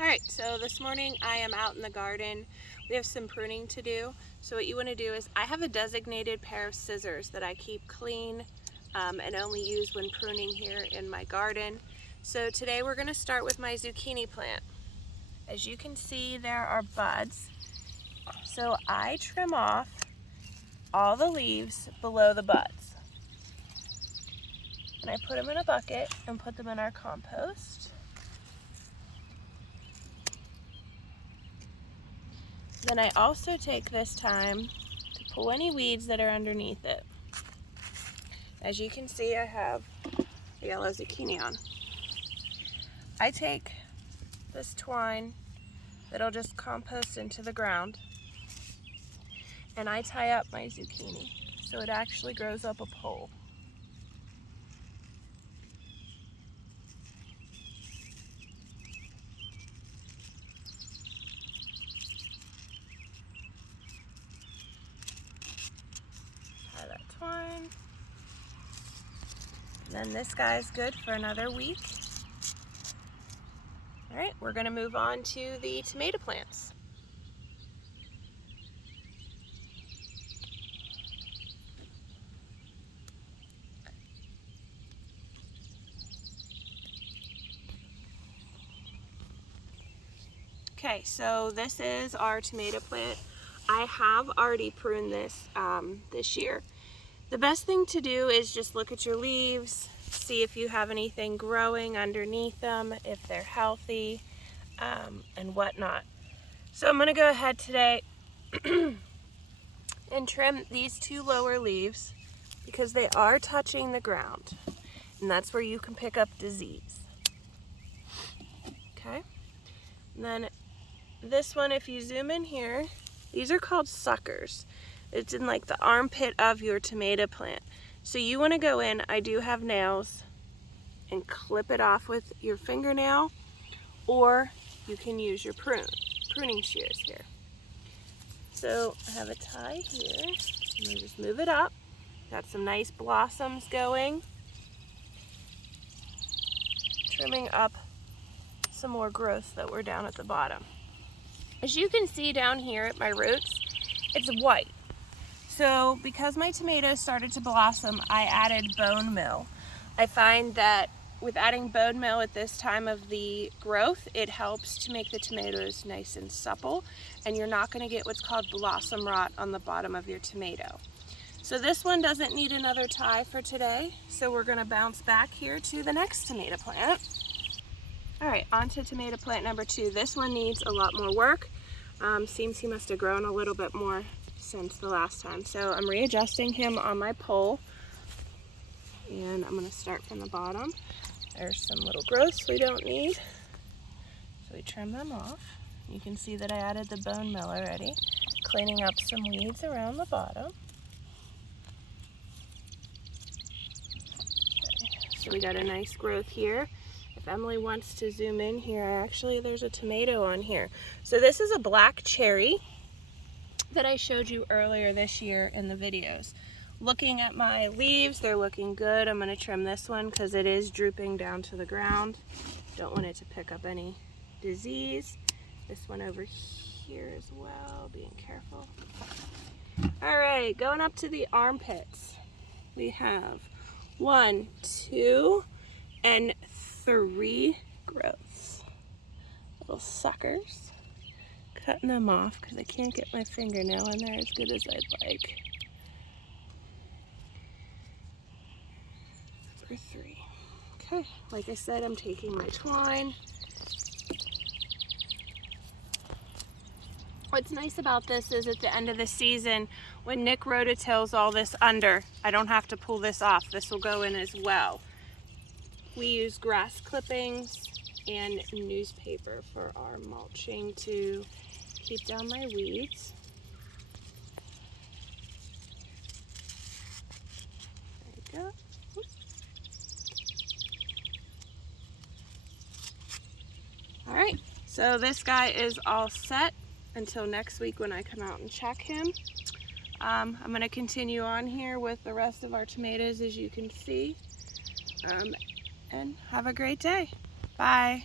Alright, so this morning I am out in the garden. We have some pruning to do. So what you want to do is, I have a designated pair of scissors that I keep clean and only use when pruning here in my garden. So today we're going to start with my zucchini plant. As you can see, there are buds. So I trim off all the leaves below the buds. And I put them in a bucket and put them in our compost. Then I also take this time to pull any weeds that are underneath it. As you can see, I have a yellow zucchini on. I take this twine that'll just compost into the ground, and I tie up my zucchini so it actually grows up a pole. Tie that twine. And then this guy's good for another week. All right, we're gonna move on to the tomato plants. Okay, so this is our tomato plant. I have already pruned this this year. The best thing to do is just look at your leaves, see if you have anything growing underneath them, if they're healthy, and whatnot. So I'm going to go ahead today and trim these two lower leaves because they are touching the ground, and that's where you can pick up disease. Okay, and then this one, if you zoom in here, these are called suckers. It's in like the armpit of your tomato plant. So you want to go in, I do have nails, and clip it off with your fingernail, or you can use your pruning shears here. So I have a tie here. I'm going to just move it up. Got some nice blossoms going. Trimming up some more growth that were down at the bottom. As you can see down here at my roots, it's white. So because my tomatoes started to blossom, I added bone meal. I find that with adding bone meal at this time of the growth, it helps to make the tomatoes nice and supple, and you're not going to get what's called blossom rot on the bottom of your tomato. So this one doesn't need another tie for today, so we're going to bounce back here to the next tomato plant. All right, on to tomato plant number 2. This one needs a lot more work. Seems he must have grown a little bit more since the last time. So I'm readjusting him on my pole, and I'm going to start from the bottom. There's some little growths we don't need, so we trim them off. You can see that I added the bone meal already, cleaning up some weeds around the bottom. Okay, so we got a nice growth here. If Emily wants to zoom in here, actually there's a tomato on here. So this is a black cherry that I showed you earlier this year in the videos. Looking at my leaves, they're looking good. I'm going to trim this one because it is drooping down to the ground. Don't want it to pick up any disease. This one over here as well, being careful. All right, going up to the armpits. We have 1, 2, and 3 growths. Little suckers. Cutting them off because I can't get my fingernail in there as good as I'd like. For 3. Okay, like I said, I'm taking my twine. What's nice about this is at the end of the season, when Nick rototills all this under, I don't have to pull this off. This will go in as well. We use grass clippings and newspaper for our mulching to keep down my weeds. There we go. All right, so this guy is all set until next week when I come out and check him. I'm going to continue on here with the rest of our tomatoes, as you can see, and have a great day. Bye.